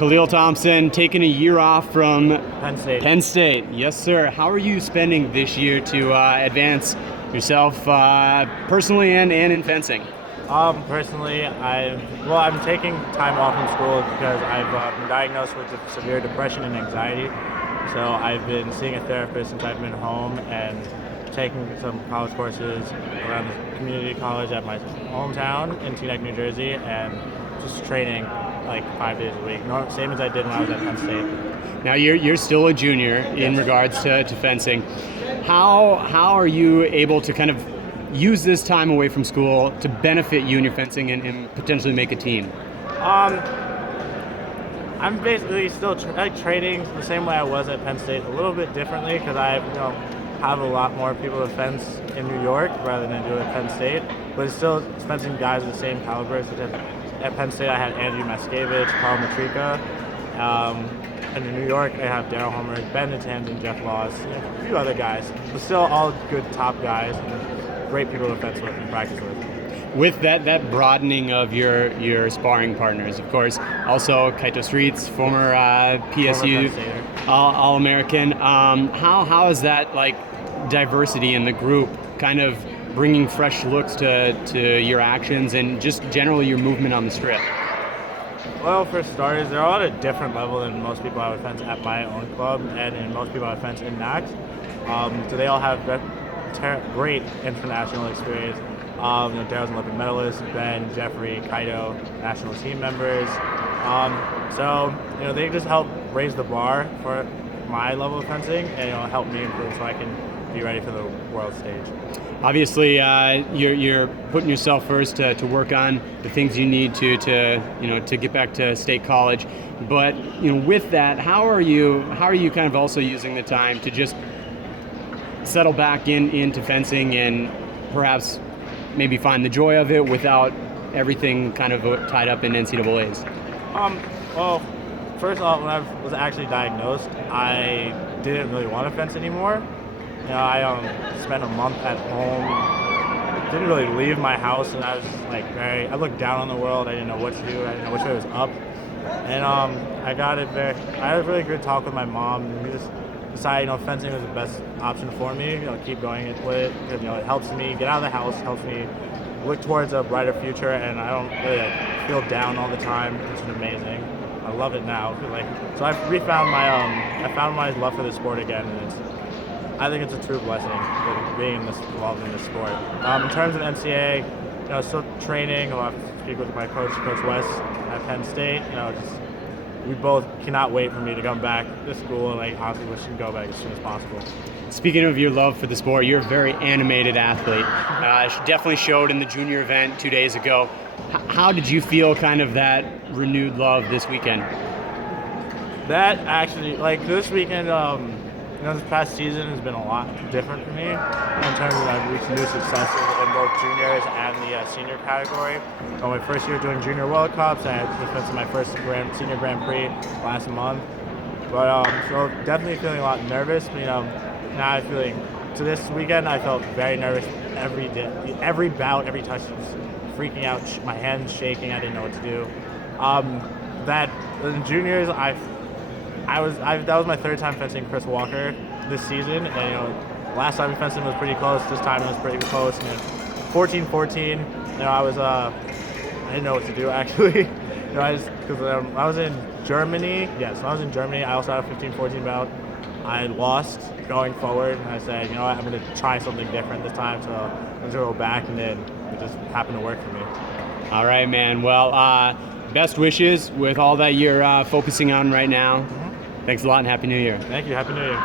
Khalil Thompson taking a year off from Penn State. Penn State. Yes, sir. How are you spending this year to advance yourself personally and in fencing? Personally, I'm taking time off from school because I've been diagnosed with severe depression and anxiety. So I've been seeing a therapist since I've been home and taking some college courses around the community college at my hometown in Teaneck, New Jersey, and just training like 5 days a week. Same as I did when I was at Penn State. Now you're still a junior in regards to fencing. How are you able to kind of use this time away from school to benefit you in your fencing and potentially make a team? I'm basically still training the same way I was at Penn State, a little bit differently because I have a lot more people to fence in New York rather than do at Penn State. But it's still fencing guys of the same caliber. So at Penn State, I had Andrew Maskevich, Carl Matrika. And in New York, I have Daryl Homer, Ben Natanz, Jeff Laws, a few other guys. But still all good top guys and great people to fence with and practice with. With that broadening of your sparring partners, of course, also Kaito Streets, former PSU All-American. How is that like diversity in the group kind of bringing fresh looks to your actions and just generally your movement on the strip? Well, for starters, they're all at a different level than most people I would fence at my own club and in most people I would fence in NACS. So they all have great international experience. Daryl's an Olympic medalist, Ben, Jeffrey, Kaito, national team members. So they just help raise the bar for my level of fencing and help me improve so I can be ready for the world stage. Obviously, you're putting yourself first to work on the things you need to get back to state college. But with that, how are you kind of also using the time to just settle back into fencing and perhaps maybe find the joy of it without everything kind of tied up in NCAAs? Well, first off, when I was actually diagnosed, I didn't really want to fence anymore. I spent a month at home, didn't really leave my house, and I was like I looked down on the world. I didn't know what to do. I didn't know which way was up. And I had a really good talk with my mom, and we just decided, fencing was the best option for me. Keep going with it. It helps me get out of the house, helps me look towards a brighter future, and I don't really feel down all the time. It's amazing. I love it now. So I refound I found my love for the sport again, and I think it's a true blessing being involved in this sport. In terms of NCAA, still training. I'll have to speak with my coach, Coach West at Penn State. We both cannot wait for me to come back to school, and I honestly wish to go back as soon as possible. Speaking of your love for the sport, you're a very animated athlete. Definitely showed in the junior event 2 days ago. How did you feel kind of that renewed love this weekend? That actually, this weekend, this past season has been a lot different for me in terms of I've reached new successes in both juniors and the senior category. My first year doing Junior World Cups, I had fenced my first senior Grand Prix last month. But so definitely feeling a lot nervous. But, now I'm feeling. So this weekend I felt very nervous every day, every bout, every touch, was freaking out. My hands shaking. I didn't know what to do. That in juniors that was my third time fencing Chris Walker this season, and last time we fenced him was pretty close. This time it was pretty close. And 14-14, I didn't know what to do actually. I was in Germany. Yes, when I was in Germany, I also had a 15-14 bout. I lost going forward, and I said, I'm going to try something different this time. So I'm going to go back, and then it just happened to work for me. All right, man. Well, best wishes with all that you're focusing on right now. Thanks a lot and Happy New Year. Thank you. Happy New Year.